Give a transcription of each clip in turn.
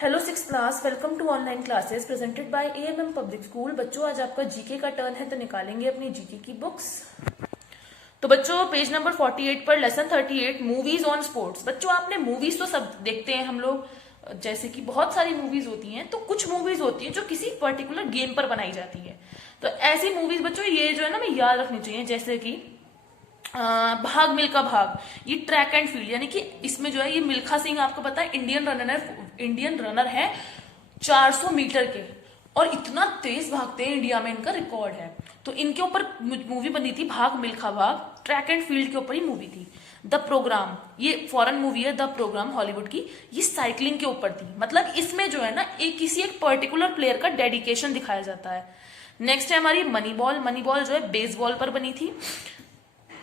Hello six class, welcome to online classes presented by AMM public school. बच्चों, आज आपका GK का turn है, तो निकालेंगे अपनी जीके की बुक्स। तो बच्चों, पेज नंबर 48 पर लेसन 38 मूवीज ऑन स्पोर्ट्स। बच्चों, आपने मूवीज तो सब देखते हैं हम लोग, जैसे कि बहुत सारी मूवीज होती हैं, तो कुछ मूवीज होती हैं जो किसी पर्टिकुलर गेम पर बनाई जाती है। तो ऐसी मूवीज बच्चों ये जो है ना, हमें याद रखनी चाहिए, जैसे कि भाग मिल्खा भाग, ये ट्रैक एंड फील्ड, यानी कि इसमें जो है ये मिल्खा सिंह, आपको पता है इंडियन रनर है 400 मीटर के, और इतना तेज भागते हैं, इंडिया में इनका रिकॉर्ड है। तो इनके ऊपर मूवी बनी थी, भाग मिल्खा भाग, ट्रैक एंड फील्ड के ऊपर ही मूवी थी। द प्रोग्राम, ये फॉरेन मूवी है, द प्रोग्राम हॉलीवुड की, ये साइकिलिंग के ऊपर थी। मतलब इसमें जो है ना, किसी एक पर्टिकुलर प्लेयर का डेडिकेशन दिखाया जाता है। नेक्स्ट है हमारी मनी बॉल। मनी बॉल जो है बेसबॉल पर बनी थी।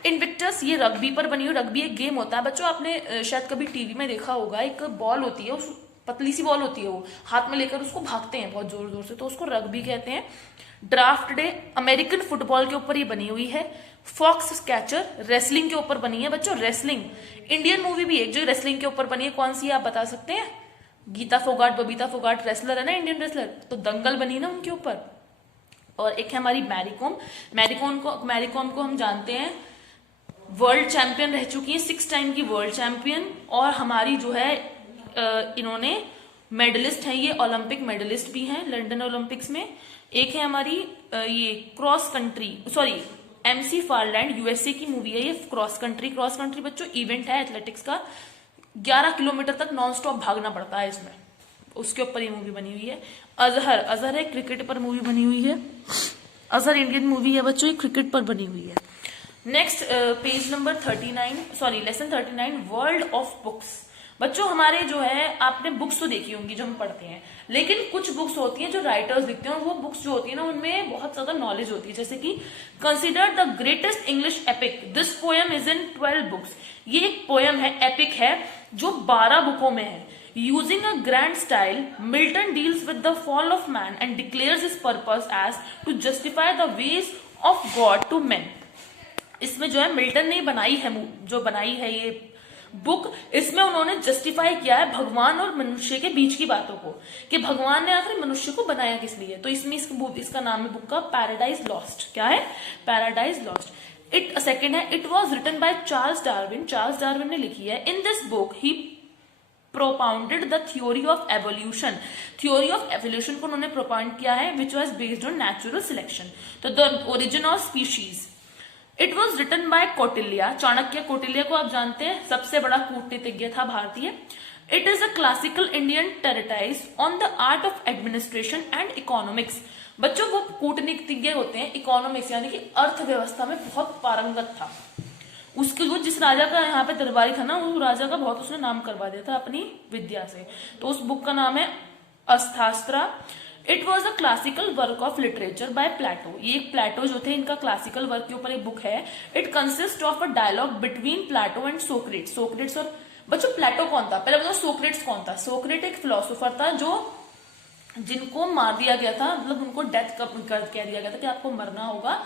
इनविक्टस, ये रग्बी पर बनी हुई। रग्बी एक गेम होता है बच्चों, आपने शायद कभी टीवी में देखा होगा, एक बॉल होती है, उस पतली सी बॉल होती है, वो हाथ में लेकर उसको भागते हैं बहुत जोर जोर से, तो उसको रग्बी कहते हैं। ड्राफ्ट डे, अमेरिकन फुटबॉल के ऊपर ये बनी हुई है। फॉक्स कैचर, रेसलिंग के ऊपर बनी है बच्चों। रेसलिंग इंडियन मूवी भी एक जो रेसलिंग के ऊपर बनी है, कौन सी है आप बता सकते हैं? गीता फोगाट, बबीता फोगाट रेसलर है ना, इंडियन रेसलर, तो दंगल बनी ना उनके ऊपर। और एक है हमारी मैरीकॉम। मैरीकॉम को हम जानते हैं वर्ल्ड चैंपियन रह चुकी है, 6 टाइम की वर्ल्ड चैंपियन, और हमारी जो है इन्होंने मेडलिस्ट हैं, ये ओलंपिक मेडलिस्ट भी हैं लंदन ओलंपिक्स में। एक है हमारी ये क्रॉस कंट्री, एमसी फारलैंड, यूएसए की मूवी है ये, क्रॉस कंट्री बच्चों इवेंट है एथलेटिक्स का, 11 किलोमीटर तक नॉन स्टॉप भागना पड़ता है इसमें, उसके ऊपर ये मूवी बनी हुई है। अजहर है, क्रिकेट पर मूवी बनी हुई है। अजहर इंडियन मूवी है बच्चों, ये क्रिकेट पर बनी हुई है। Next page number 39, lesson 39, world of books. बच्चों, हमारे जो है, आपने बुक्स तो देखी होंगी जो हम पढ़ते हैं, लेकिन कुछ बुक्स होती हैं जो राइटर्स लिखते हैं, और वो बुक्स जो होती है ना, उनमें बहुत ज्यादा नॉलेज होती है। जैसे कि consider the greatest English epic, this poem is in 12 books. ये एक पोएम है, एपिक है, जो 12 बुकों में है। Using a grand style, Milton deals with the fall of man and declares his purpose as to justify the ways of God to men. इसमें जो है मिल्टन ने बनाई है, जो बनाई है ये बुक, इसमें उन्होंने जस्टिफाई किया है भगवान और मनुष्य के बीच की बातों को, कि भगवान ने आखिर मनुष्य को बनाया किस लिए। तो इसमें इसका नाम है बुक का पैराडाइज लॉस्ट। क्या है? Paradise Lost. सेकेंड है, it was written by Charles Darwin ने लिखी है। In this book he propounded the theory of evolution को उन्होंने प्रोपाउंड किया है, which was based on natural selection, तो the origin of species. It was written by Kautilya. Chanakya Kautilya को आप जानते हैं, सबसे बड़ा कूटनीतिज्ञ था भारतीय। It is a classical Indian treatise on the art of administration and economics. बच्चों, वो कूटनीतिज्ञ होते हैं, इकोनॉमिक्स यानी कि अर्थव्यवस्था में बहुत पारंगत था। उसके वो जिस राजा का यहाँ पे दरबारी था ना, वो राजा का बहुत उसने नाम करवा दिया था अपनी विद्या से। तो उस बुक का नाम है अस्थास्त्रा। It was a classical work of literature by Plato. ये एक प्लेटो जो थे, इनका क्लासिकल वर्क के ऊपर एक बुक है। It consist of a dialogue between Plato and Socrates. और बच्चों, प्लेटो कौन था? पहले बताओ, सोक्रेट्स कौन था? सोक्रेट एक फिलोसोफर था जो जिनको मार दिया गया था, मतलब उनको डेथ कह दिया गया था कि आपको मरना होगा,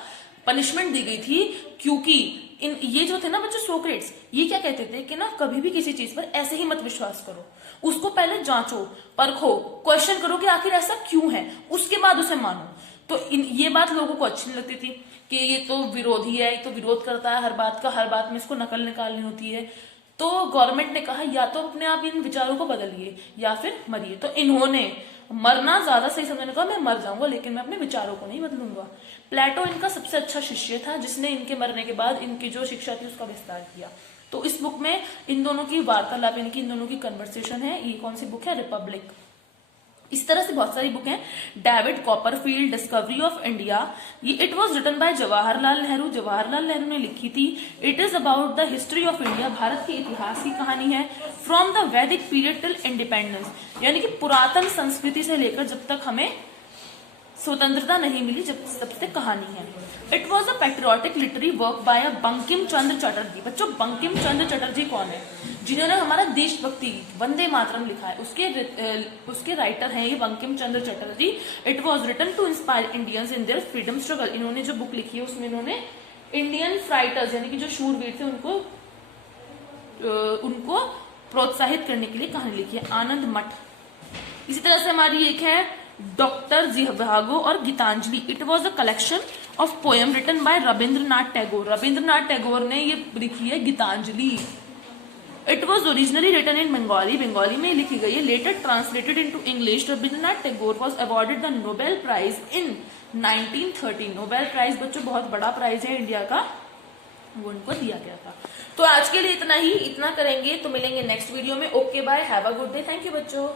पनिशमेंट दी गई थी, क्योंकि ये जो थे ना बच्चों सोक्रेट्स, ये क्या कहते थे कि ना, कभी भी किसी चीज पर ऐसे ही मत विश्वास करो, उसको पहले जांचो, परखो, क्वेश्चन करो कि आखिर ऐसा क्यों है, उसके बाद उसे मानो। तो ये बात लोगों को अच्छी नहीं लगती थी कि ये तो विरोधी है, ये तो विरोध करता है हर बात में इसको नकल निकालनी होती है। तो गवर्नमेंट ने कहा, या तो अपने आप इन विचारों को बदलिए या फिर मरिए। तो इन्होंने मरना ज्यादा सही समझने का, मैं मर जाऊंगा लेकिन मैं अपने विचारों को नहीं बदलूंगा। प्लेटो इनका सबसे अच्छा शिष्य था, जिसने इनके मरने के बाद इनकी जो शिक्षा थी उसका विस्तार किया। तो इस बुक में इन दोनों की वार्तालाप, यानी कि इन दोनों की कन्वर्सेशन है। ये कौन सी बुक है? रिपब्लिक। इस तरह से बहुत सारी बुक हैं। David Copperfield, discovery of India, ये it was written by Jawaharlal Nehru ने लिखी थी। It is about the history of India, Bharat के इतिहास की कहानी है। From the Vedic period till independence, यानी कि पुरातन संस्कृति से लेकर जब तक हमें स्वतंत्रता नहीं मिली, जब सबसे कहानी है। It was a patriotic literary work by Bankim Chandra Chatterjee. बच्चों, बंकिम चंद्र चटर्जी कौन है? जिन्होंने हमारा देशभक्ति गीत वंदे मातरम लिखा है, उसके राइटर हैं ये Bankim Chandra Chatterjee. It was written to inspire Indians in their freedom struggle. इन्होंने जो बुक लिखी है उसमें इन्होंने इंडियन फाइटर्स यानी कि जो शूरवीर थे उनको प्रोत्साहित करने के लिए कहानी लिखी है। आनंद मठ इसी तरह से हमारी एक है डॉक्टर जिहागो और Gitanjali. It was a collection of poem written by Rabindranath Tagore. Rabindranath Tagore ने ये लिखी है Gitanjali. It was originally written in Bengali, Bengali में लिखी गई है। Later translated into English. Rabindranath Tagore was awarded the Nobel prize in 1913। Nobel prize बच्चों बहुत बड़ा प्राइज है इंडिया का, वो उनको दिया गया था। तो आज के लिए इतना ही, इतना करेंगे तो मिलेंगे नेक्स्ट वीडियो में। Okay bye, have a good day, thank you बच्चों।